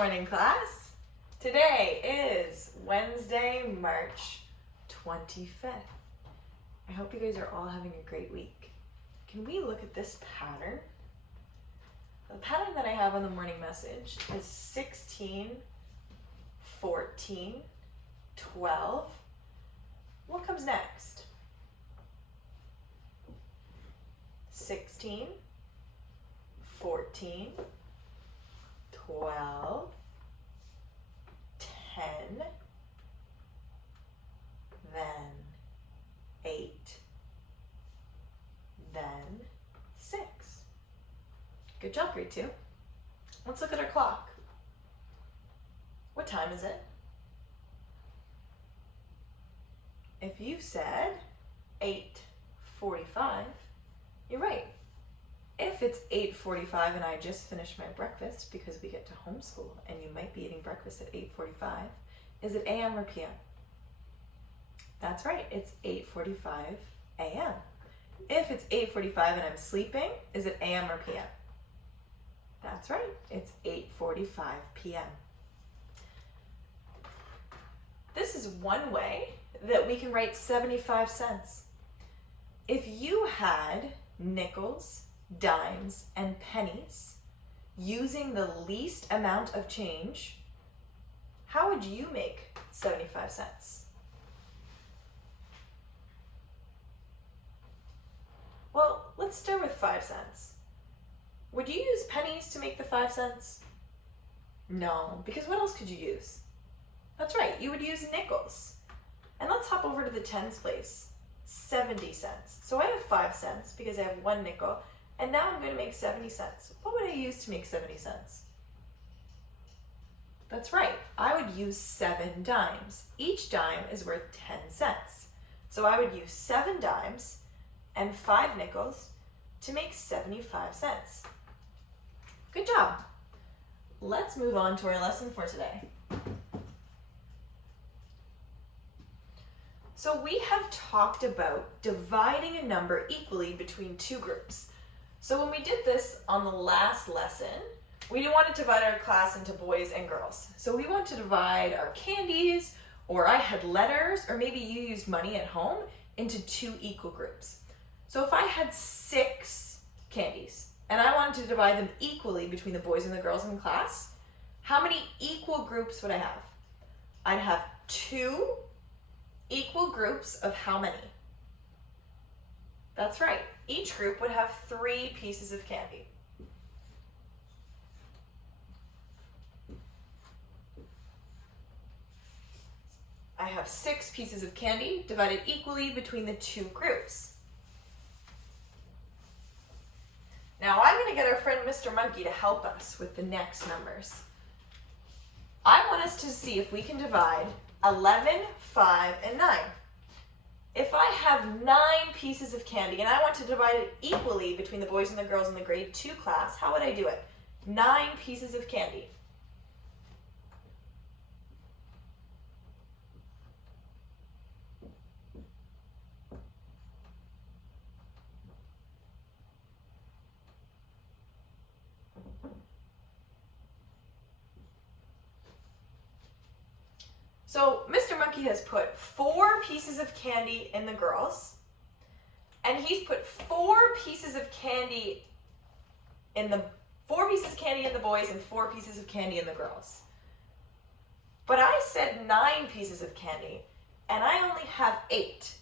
morning, class. Today is Wednesday, March 25th. I hope you guys are all having a great week. Can we look at this pattern? The pattern that I have on the morning message is 16, 14, 12. What comes next? 16, 14, 12, 10, then 8, then 6. Good job, grade 2. Let's look at our clock. What time is it? If you said 8:45, you're right. If it's 8:45 and I just finished my breakfast, because we get to homeschool and you might be eating breakfast at 8:45, is it AM or PM? That's right, it's 8:45 AM. If it's 8:45 and I'm sleeping, is it AM or PM? That's right, it's 8:45 PM. This is one way that we can write 75 cents. If you had nickels, dimes, and pennies using the least amount of change, how would you make 75 cents? Well, let's start with 5 cents. Would you use pennies to make the 5 cents? No, because what else could you use? That's right, you would use nickels. And let's hop over to the tens place. 70 cents. So I have 5 cents because I have 1 nickel, and now I'm going to make 70 cents. What would I use to make 70 cents? That's right, I would use 7 dimes. Each dime is worth 10 cents. So I would use 7 dimes and 5 nickels to make 75 cents. Good job. Let's move on to our lesson for today. So we have talked about dividing a number equally between 2 groups. So when we did this on the last lesson, we didn't want to divide our class into boys and girls. So we want to divide our candies, or I had letters, or maybe you used money at home, into 2 equal groups. So if I had 6 candies and I wanted to divide them equally between the boys and the girls in class, how many equal groups would I have? I'd have 2 equal groups of how many? That's right. Each group would have 3 pieces of candy. I have 6 pieces of candy divided equally between the 2 groups. Now I'm going to get our friend Mr. Monkey to help us with the next numbers. I want us to see if we can divide 11, 5, and 9. If I have 9 pieces of candy and I want to divide it equally between the boys and the girls in the grade 2 class, how would I do it? 9 pieces of candy. So Mr. Monkey has put 4 pieces of candy in the girls, and he's put 4 pieces of candy in the boys and 4 pieces of candy in the girls. But I said 9 pieces of candy, and I only have 8.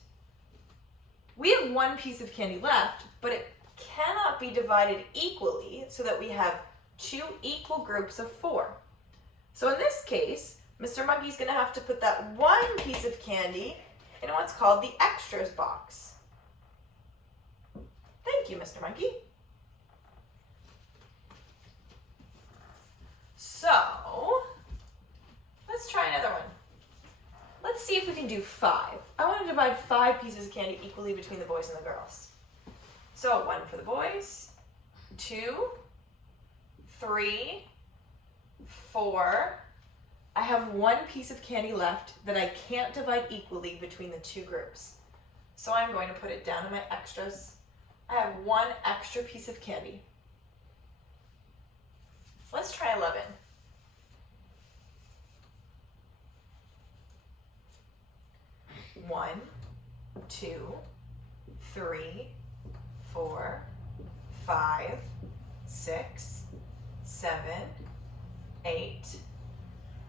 We have 1 piece of candy left, but it cannot be divided equally so that we have 2 equal groups of 4. So in this case, Mr. Monkey's going to have to put that 1 piece of candy in what's called the extras box. Thank you, Mr. Monkey. So, let's try another one. Let's see if we can do 5. I want to divide 5 pieces of candy equally between the boys and the girls. So, 1 for the boys, 2, 3, 4, I have 1 piece of candy left that I can't divide equally between the 2 groups. So I'm going to put it down in my extras. I have 1 extra piece of candy. Let's try 11. 1, 2, 3, 4, 5, 6, 7, 8,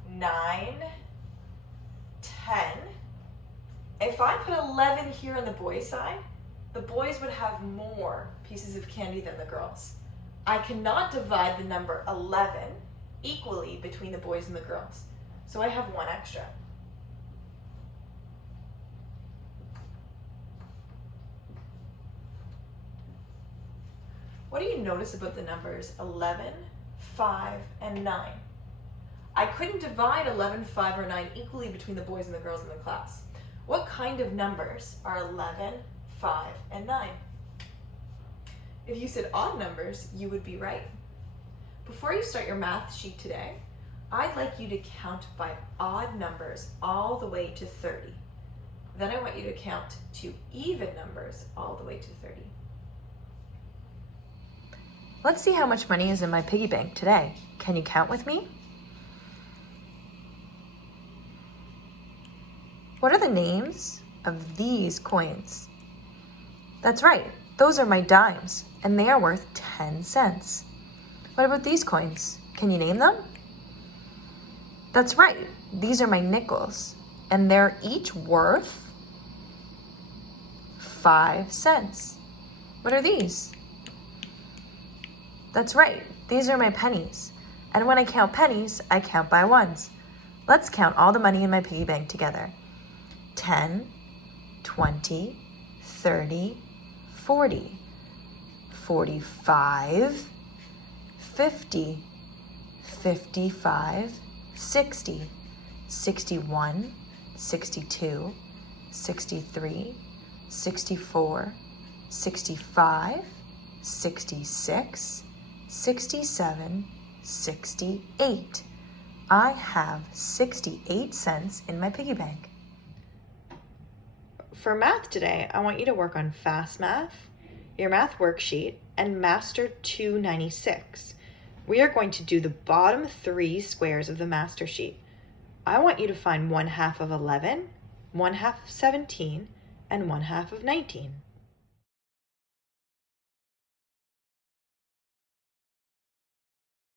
9, 10. If I put 11 here on the boys' side, the boys would have more pieces of candy than the girls. I cannot divide the number 11 equally between the boys and the girls. So I have one extra. What do you notice about the numbers 11, 5, and 9? I couldn't divide 11, 5, or 9 equally between the boys and the girls in the class. What kind of numbers are 11, 5, and 9? If you said odd numbers, you would be right. Before you start your math sheet today, I'd like you to count by odd numbers all the way to 30. Then I want you to count to even numbers all the way to 30. Let's see how much money is in my piggy bank today. Can you count with me? What are the names of these coins? That's right, those are my dimes, and they are worth 10 cents. What about these coins? Can you name them? That's right, these are my nickels, and they're each worth 5 cents. What are these? That's right, these are my pennies. And when I count pennies, I count by ones. Let's count all the money in my piggy bank together. 10, 20, 30, 40, 45, 50, 55, 60, 61, 62, 63, 64, 65, 66, 67, 68. I have 68 cents in my piggy bank. For math today, I want you to work on Fast Math, your math worksheet, and Master 296. We are going to do the bottom 3 squares of the master sheet. I want you to find 1/2 of 11, 1/2 of 17, and 1/2 of 19.